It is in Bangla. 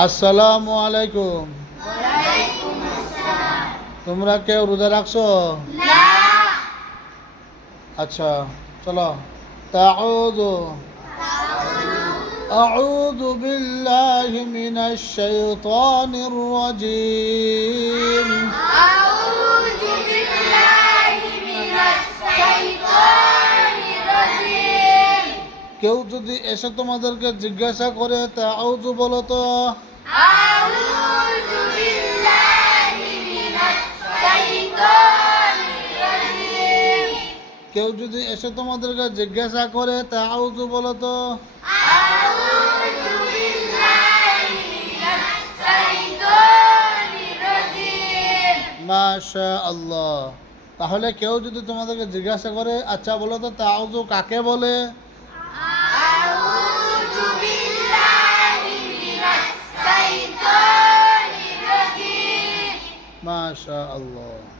আসসালামু আলাইকুম। তোমরা কেউ রোজা রাখছো? আচ্ছা, চলো। তাউযু আউযু বিল্লাহি মিনাশ শাইতানির রাজীম। কেউ যদি এসে তোমাদেরকে জিজ্ঞাসা করে তাউযু বলো তো। কেউ যদি এসে তোমাদেরকে জিজ্ঞাসা করে তাউযু বলো তো। মাশাআল্লাহ। তাহলে কেউ যদি তোমাদেরকে জিজ্ঞাসা করে, আচ্ছা বলো তো তাউযু কাকে বলে? মাশাআল্লাহ।